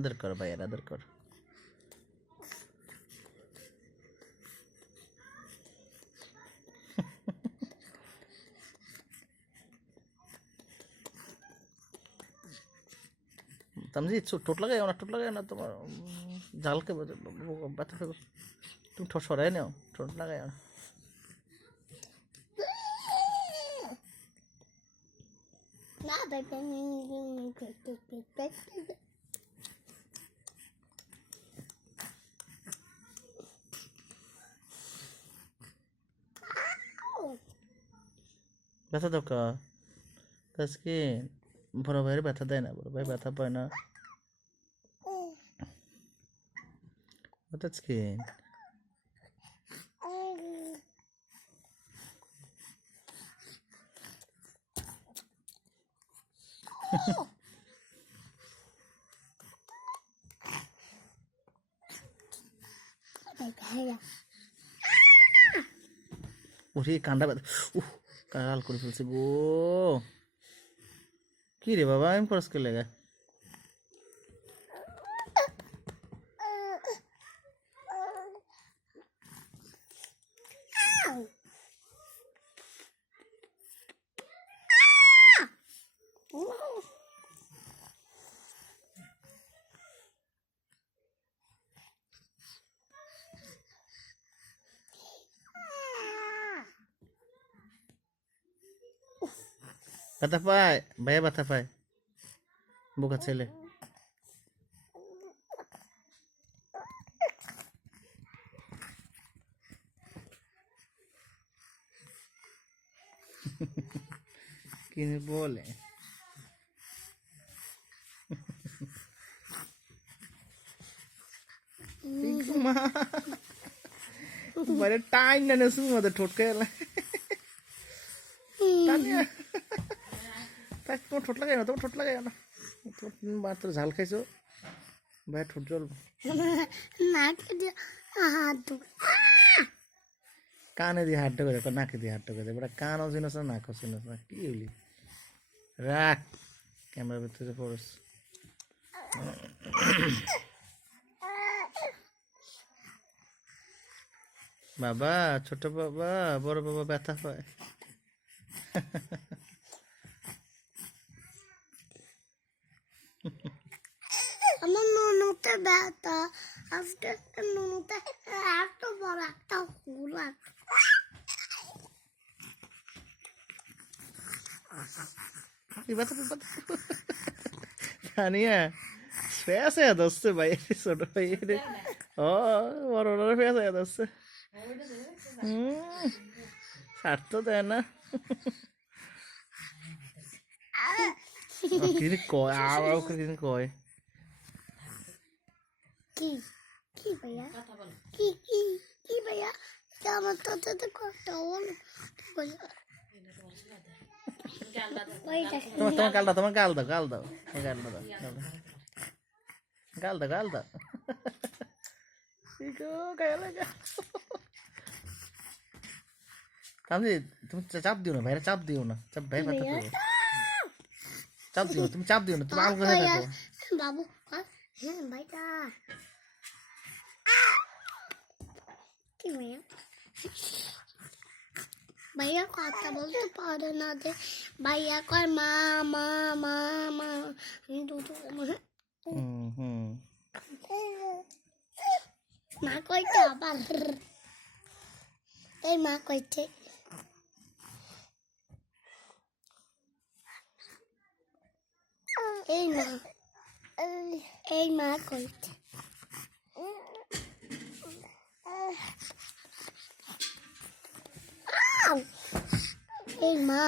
আদর কর ভাইয়ের আদর কর। তামজি ঠোঁট লাগাই না তোমার ঝালকে ব্যথা ফেলো। তুমি ঠোঁট সরাই নাও, ঠোঁট লাগাই না। ব্যথা দাও কা আজকে বড় ভাইয়ের ব্যথা দেয় না, বড় ভাই ব্যথা পায় না আজকে। উঠি কান্ডা ব্যথা, কাল করে ফেলছে গো। কি রে বাবা এম করস কে লেগে? ব্যথা পায় ভাইয়া, ব্যথা পায় বোকা ছেলে। কি বলে বাইরে টাইম না নেসু মধ্যে ঠোঁটকে তোমার ঠোঁট লাগাই না, তোমার ঠোঁট লাগাই না, ঠোঁট মাত্র ঝাল খাইছো ভাই, ঠোঁট জ্বলবো। কানে দিয়ে হাতটা করে, নাকে দিয়ে হাতটা করে বেটা, কানও চিনস না, নাকও চিনস না, কি হইলি? রাখ ক্যামেরার ভিতরে পড়স। বাবা ছোট বাবা বড় বাবা ব্যথা পায়। আমার নুনুতে ব্যথা, আজকে নুনুতে এত বড় একটা হুল আছে। তানিয়া ফেস হয়ে যাচ্ছে ভাই, ছোট ভাই ও বড় বড় ফেস হয়ে যাচ্ছে। ছাড় তো দেয় না। কিনে কয় আবার কিনে কয় কি কি ভাইয়া, কি কি কি ভাইয়া, আমার তো করতে হলো। তোমার গাল দাও, তোমার গাল দাও, গাল দাও, তোমার গাল দাও, গাল দাও, গাল দাও। তামজি তুমি চাপ দিও না ভাইরা, চাপ দিও না, চাপ ভাই ব্যথা পাবে। চাপ দিও না, তুমি চাপ দিও না, তুমি আলগা হয়ে থাকো বাবু। হ্যাঁ ভাইটা কি ভাইয়া, ভাইয়া কথা বলতে পারে না যে, ভাইয়া কয় মা মা মা মা, দুধু মা কইতে আবার এই মা কইতে, এই মা, এই মা কইতে, এই মা।